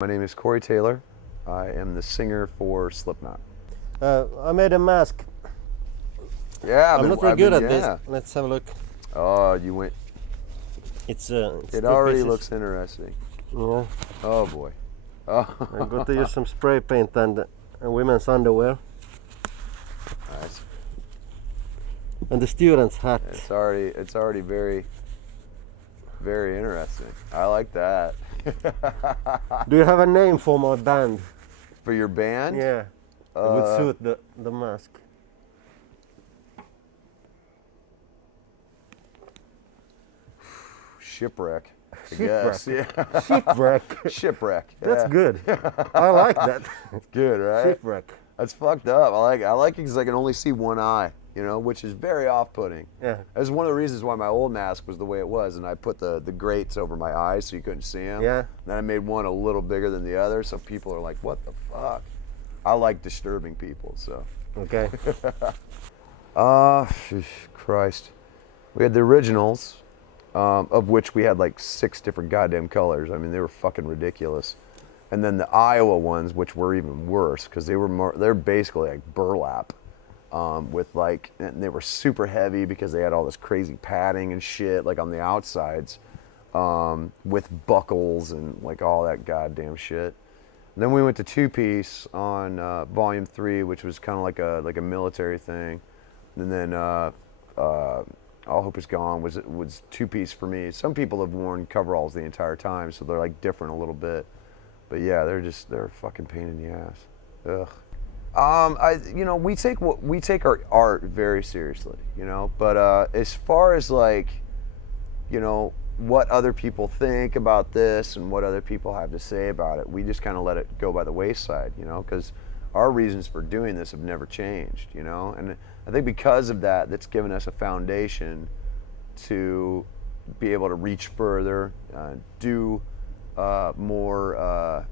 My name is Corey Taylor. I am the singer for Slipknot. I made a mask. Yeah, I'm not very good at this. Let's have a look. Oh, you went. It's It already looks interesting. Yeah. Oh boy. Oh. I'm going to use some spray paint and women's underwear. Nice. And the student's hat. It's already very, very interesting. I like that. Do you have a name for my band? For your band? Yeah. It would suit the mask. Shipwreck. I guess. Yeah. Shipwreck. Shipwreck. That's Yeah. good. I like that. It's good, right? Shipwreck. That's fucked up. I like it because I can only see one eye, which is very off-putting. Yeah. That's one of the reasons why my old mask was the way it was, and I put the grates over my eyes so you couldn't see them. Yeah. Then I made one a little bigger than the other, so people are like, "What the fuck?" I like disturbing people, so. Okay. Christ. We had the originals, of which we had like 6 different goddamn colors. I mean, they were fucking ridiculous. And then the Iowa ones, which were even worse, because they're basically like burlap, and they were super heavy because they had all this crazy padding and shit, like on the outsides, with buckles and like all that goddamn shit. And then we went to 2-piece on Volume 3, which was kind of like a military thing. And then All Hope Is Gone was 2-piece for me. Some people have worn coveralls the entire time, so they're like different a little bit. But yeah, they're a fucking pain in the ass. Ugh. We take our art very seriously, But as far as like, what other people think about this and what other people have to say about it, we just kind of let it go by the wayside, because our reasons for doing this have never changed, And I think because of that, that's given us a foundation to be able to reach further, do more,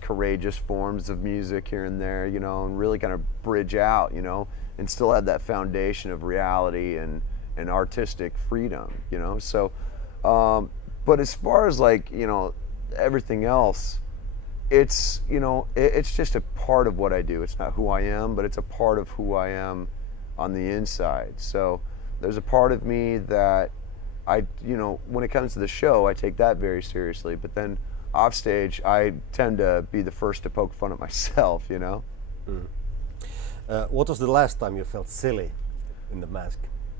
courageous forms of music here and there, and really kind of bridge out, and still have that foundation of reality and artistic freedom, So, but as far as like, everything else, it's, it's just a part of what I do. It's not who I am, but it's a part of who I am on the inside. So there's a part of me that when it comes to the show, I take that very seriously, but then off stage, I tend to be the first to poke fun at myself, Mm. What was the last time you felt silly in the mask?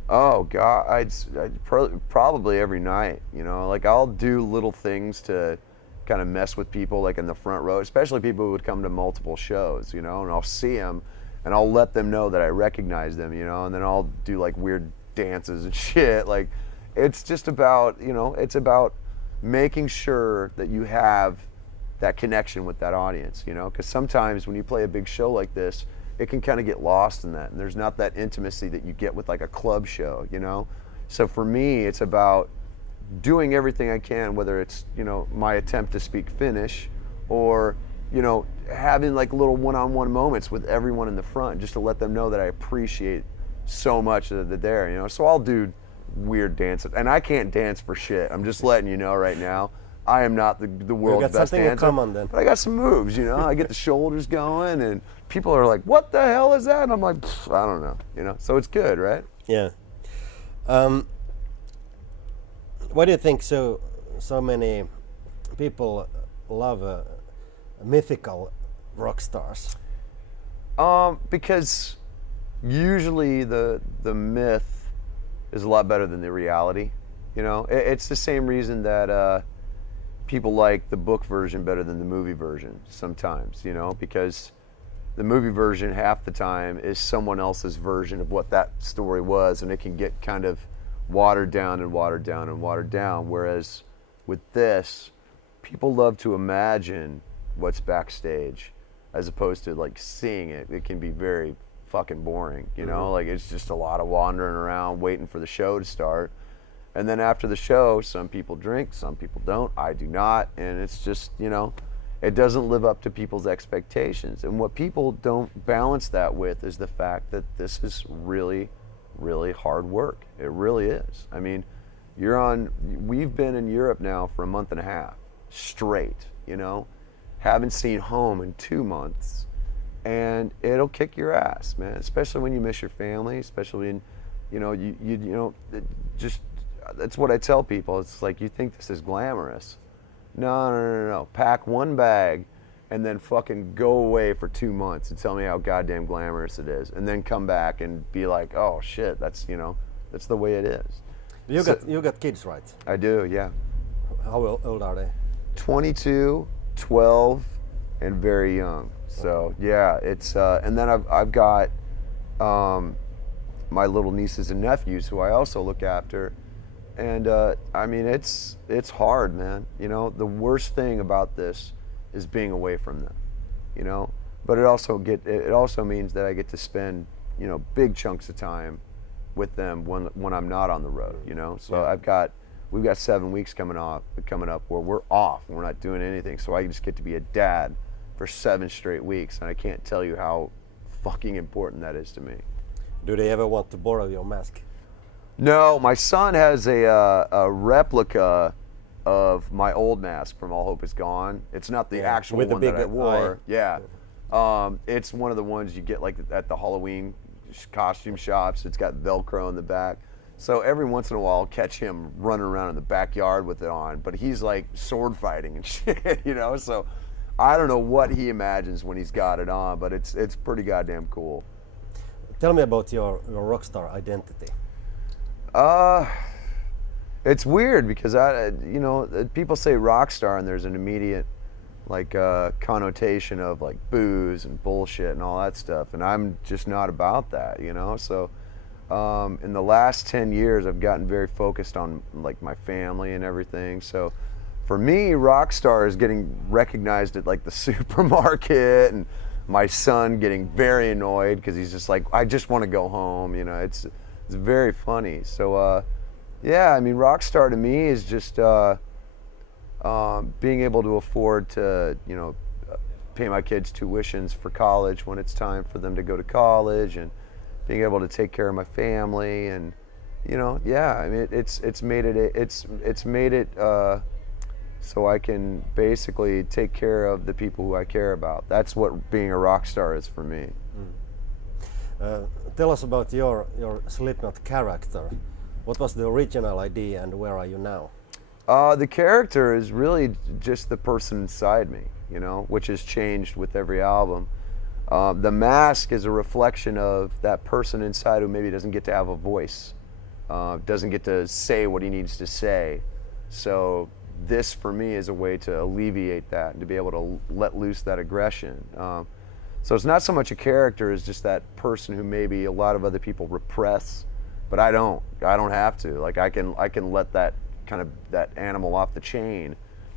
Oh God, I'd probably every night, like I'll do little things to kind of mess with people, like in the front row, especially people who would come to multiple shows, and I'll see them and I'll let them know that I recognize them, and then I'll do like weird dances and shit. Like it's just about, it's about making sure that you have that connection with that audience, because sometimes when you play a big show like this, it can kind of get lost in that, and there's not that intimacy that you get with like a club show, So for me, it's about doing everything I can, whether it's, my attempt to speak Finnish or, having like little one-on-one moments with everyone in the front just to let them know that I appreciate so much that they're there, So I'll do weird dances, and I can't dance for shit. I'm just letting you know right now. I am not the world's best dancer. You got something in common then. But I got some moves, I get the shoulders going, and people are like, "What the hell is that?" And I'm like, "I don't know," So it's good, right? Yeah. Why do you think so many people love mythical rock stars? Because usually the myth is a lot better than the reality. It's the same reason that people like the book version better than the movie version sometimes, because the movie version half the time is someone else's version of what that story was, and it can get kind of watered down and watered down and watered down. Whereas with this, people love to imagine what's backstage as opposed to like seeing it. It can be very fucking boring, Mm-hmm. Like it's just a lot of wandering around waiting for the show to start. And then after the show, some people drink, some people don't. I do not. And it's just, it doesn't live up to people's expectations. And what people don't balance that with is the fact that this is really, really hard work. It really is. I mean, we've been in Europe now for a month and a half straight, haven't seen home in 2 months, and it'll kick your ass, man. Especially when you miss your family, especially when, just that's what I tell people. It's like, you think this is glamorous. No. Pack one bag and then fucking go away for 2 months and tell me how goddamn glamorous it is, and then come back and be like, oh shit, that's the way it is. You got kids, right? I do, yeah. How old are they? 22, 12, and very young. So yeah, it's and then I've got my little nieces and nephews who I also look after, and I mean it's hard, man. The worst thing about this is being away from them, but it also means that I get to spend big chunks of time with them when I'm not on the road, So yeah. We've got 7 weeks coming up where we're off, we're not doing anything, so I just get to be a dad for 7 straight weeks, and I can't tell you how fucking important that is to me. Do they ever want to borrow your mask? No, my son has a replica of my old mask from All Hope Is Gone. It's not the actual with one the that I big wore. eye. Yeah. It's one of the ones you get like at the Halloween costume shops. It's got Velcro in the back. So every once in a while I'll catch him running around in the backyard with it on, but he's like sword fighting and shit, so I don't know what he imagines when he's got it on, but it's pretty goddamn cool. Tell me about your rock star identity. It's weird because people say rock star and there's an immediate connotation of like booze and bullshit and all that stuff, and I'm just not about that, So in the last 10 years I've gotten very focused on like my family and everything. So for me, rock star is getting recognized at like the supermarket, and my son getting very annoyed because he's just like, I just want to go home. It's very funny. So yeah, I mean, rock star to me is just being able to afford to pay my kids tuitions for college when it's time for them to go to college, and being able to take care of my family, and yeah, I mean, it's made it so I can basically take care of the people who I care about. That's what being a rock star is for me. Tell us about your Slipknot character. What was the original idea, and where are you now? The character is really just the person inside me, which has changed with every album. The mask is a reflection of that person inside who maybe doesn't get to have a voice, doesn't get to say what he needs to say. So this, for me, is a way to alleviate that and to be able to let loose that aggression. So it's not so much a character as just that person who maybe a lot of other people repress, but I don't have to. Like I can let that kind of that animal off the chain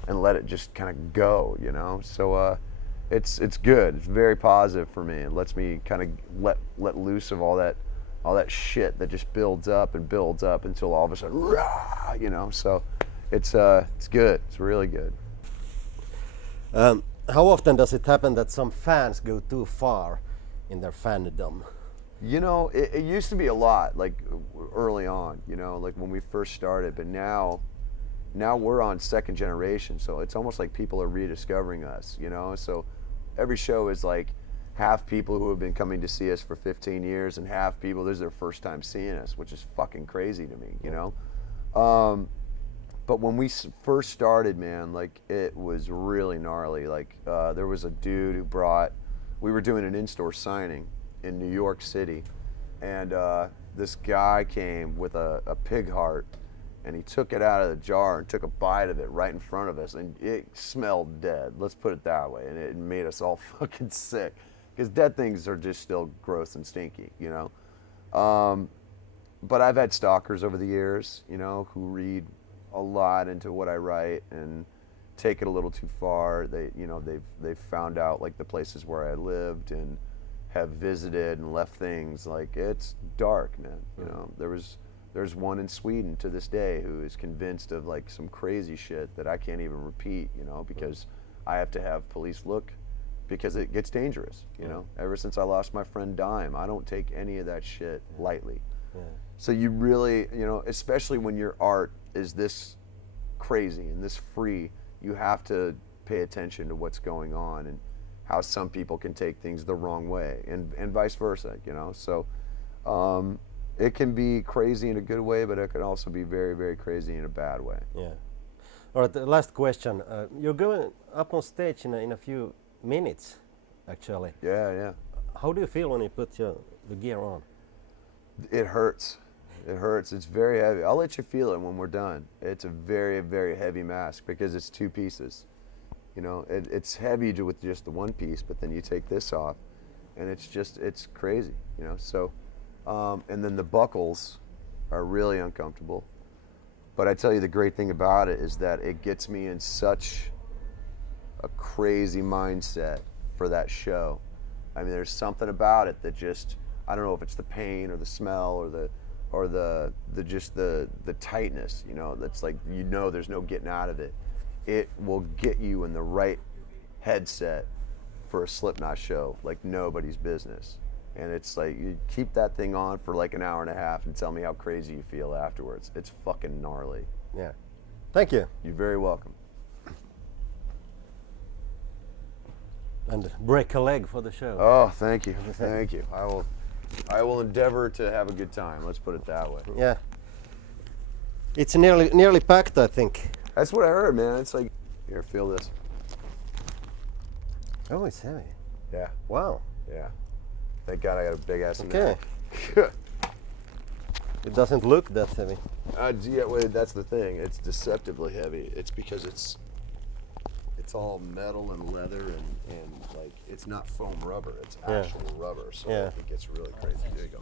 and let it just kind of go, So it's good. It's very positive for me. It lets me kind of let loose of all that shit that just builds up until all of a sudden, rah, So it's good. It's really good. How often does it happen that some fans go too far in their fandom? It used to be a lot, like early on, like when we first started, but now we're on second generation, so it's almost like people are rediscovering us, So every show is like half people who have been coming to see us for 15 years and half people, this is their first time seeing us, which is fucking crazy to me, But when we first started, man, like it was really gnarly. Like there was a dude who we were doing an in-store signing in New York City, and this guy came with a pig heart, and he took it out of the jar and took a bite of it right in front of us, and it smelled dead. Let's put it that way, and it made us all fucking sick, because dead things are just still gross and stinky, But I've had stalkers over the years, who read a lot into what I write and take it a little too far. They've found out like the places where I lived and have visited and left things. Like it's dark, man. There's one in Sweden to this day who is convinced of like some crazy shit that I can't even repeat, because I have to have police look, because it gets dangerous, Ever since I lost my friend Dime, I don't take any of that shit lightly. So you really, especially when your art is this crazy and this free, you have to pay attention to what's going on and how some people can take things the wrong way, and vice versa, you know. So it can be crazy in a good way, but it can also be very, very crazy in a bad way. Yeah. All right. The last question. You're going up on stage in a few minutes, actually. Yeah, yeah. How do you feel when you put the gear on? It hurts. It hurts. It's very heavy. I'll let you feel it when we're done. It's a very, very heavy mask because it's 2 pieces. You know, it's heavy with just the 1 piece, but then you take this off, and it's crazy. You know, so, and then the buckles are really uncomfortable. But I tell you, the great thing about it is that it gets me in such a crazy mindset for that show. I mean, there's something about it that just, I don't know if it's the pain or the smell or the tightness, you know, that's like, you know, there's no getting out of it. It will get you in the right headset for a Slipknot show like nobody's business. And it's like, you keep that thing on for like an hour and a half and tell me how crazy you feel afterwards. It's fucking gnarly. Yeah. Thank you. You're very welcome. And break a leg for the show. Oh, thank you. Thank you. I will endeavor to have a good time. Let's put it that way. Yeah. It's nearly packed, I think. That's what I heard, man. It's like, here, feel this. Oh, it's heavy. Yeah. Wow. Yeah. Thank God I got a big ass Okay. neck. It doesn't look that heavy. Yeah, well, that's the thing. It's deceptively heavy. It's because it's all metal and leather and like, it's not foam rubber. It's actual rubber. So Yeah. it gets really crazy. There you go.